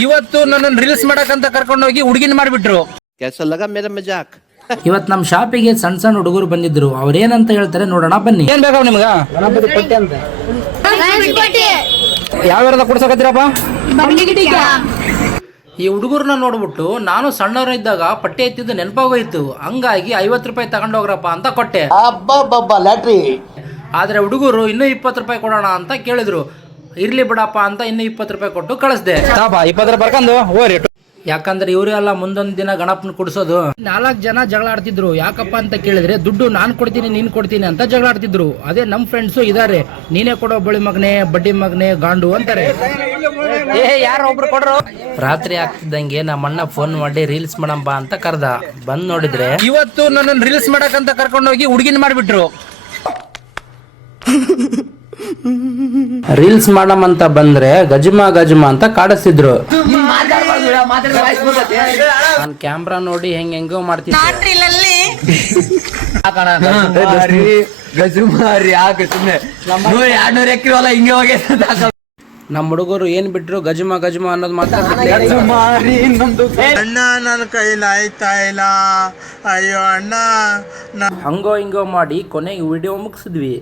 ಇವತ್ತು ನನ್ನ ರೀಲ್ಸ್ ಮಾಡಕಂತ ಕರ್ಕೊಂಡು ಹೋಗಿ ಹುಡುಗಿನ ಮಾಡ್ಬಿಟ್ರು. कैसा लगा मेरा मजाक? ಇವತ್ ನಮ್ ಶಾಪಿಗೆ ಸಣ್ಣ ಸಣ್ಣ ಹುಡುಗರು ಬಂದಿದ್ರು. ಅವ್ರೇನಂತ ಹೇಳ್ತಾರೆ ನೋಡೋಣ ಬನ್ನಿ. ಏನ್ ಬೇಕಾವ್ ನಿಮ್ಗ? ಯಾವ್ಯಾರದ ಕೊಡ್ಸಕತ್ತೀರಪ್ಪ? ಈ ಹುಡುಗರನ್ನ ನೋಡ್ಬಿಟ್ಟು ನಾನು ಸಣ್ಣವ್ರ ಇದ್ದಾಗ ಪಟ್ಟೆ ಎತ್ತಿದ್ದು ನೆನಪಾಗೋಯ್ತು. ಹಂಗಾಗಿ 50 ರೂಪಾಯಿ ತಗೊಂಡೋಗ್ರಪ್ಪ ಅಂತ ಕೊಟ್ಟೆ. ಲ್ಯಾಟ್ರಿ. ಆದ್ರೆ ಹುಡುಗರು ಇನ್ನೂ 20 ರೂಪಾಯಿ ಕೊಡೋಣ ಅಂತ ಕೇಳಿದ್ರು. ಇರ್ಲಿ ಬಿಡಪ್ಪ ಅಂತ ಇನ್ನೂ 20 ರೂಪಾಯಿ ಕೊಟ್ಟು ಕಳಿಸ್ದೆ. 20 ರೂಪಾಯಿ ಬರ್ಕೊಂಡು ಹೋರಿ. ಯಾಕಂದ್ರೆ ಇವರೇ ಅಲ್ಲ ಮುಂದೊಂದ್ ದಿನ ಗಣಪನ ಕುಡಿಸೋದು. 4 ಜನ ಜಗಳ ಆಡ್ತಿದ್ರು. ಯಾಕಪ್ಪ ಅಂತ ಕೇಳಿದ್ರೆ ದುಡ್ಡು ನಾನ್ ಕೊಡ್ತೀನಿ ನೀನ್ ಕೊಡ್ತೀನಿ ಅಂತ ಜಗಳ ಆಡ್ತಿದ್ರು. ಅದೇ ನಮ್ ಫ್ರೆಂಡ್ಸು ಇದಾರೆ, ನೀನೇ ಕೊಡೋ ಬಳಿ ಮಗನೆ ಬಡ್ಡಿ ಮಗನೆ ಗಾಂಡು ಅಂತಾರೆ. ಯಾರೋ ಒಬ್ರು ಕೊಡ್ರು. ರಾತ್ರಿ ಆಗ್ತಿದ್ದಂಗೆ ನಮ್ಮ ಅಣ್ಣ ಫೋನ್ ಮಾಡಿ ರೀಲ್ಸ್ ಮಾಡಂಬ ಅಂತ ಕರ್ದ. ಬಂದ್ ನೋಡಿದ್ರೆ ಇವತ್ತು ನನ್ನ ರೀಲ್ಸ್ ಮಾಡಕಂತ ಕರ್ಕೊಂಡು ಹೋಗಿ ಹುಡುಗಿನ ಮಾಡ್ಬಿಟ್ರು. ರೀಲ್ಸ್ ಮಾಡಮಂತ ಬಂದ್ರೆ ಗಜಮ ಗಜಮ ಅಂತ ಕಾಡಿಸ್ತಿದ್ರು. ನಾನ್ ಕ್ಯಾಮ್ರಾ ನೋಡಿ ಹೆಂಗೋ ಮಾಡ್ತಿದ್ದೆ. ನಮ್ ಹುಡುಗರು ಏನ್ ಬಿಟ್ರು ಗಜಮ ಗಜಮ ಅನ್ನೋದು ಮಾತಾಡ್ತಿದ್ರು. ಅಣ್ಣ ನನ್ನ ಕೈಲಾಯ್ತಾ ಇಲ್ಲ, ಅಯ್ಯೋ ಅಣ್ಣ. ಹಂಗೋ ಹಿಂಗೋ ಮಾಡಿ ಕೊನೆಗೆ ವಿಡಿಯೋ ಮುಗಿಸಿದ್ವಿ.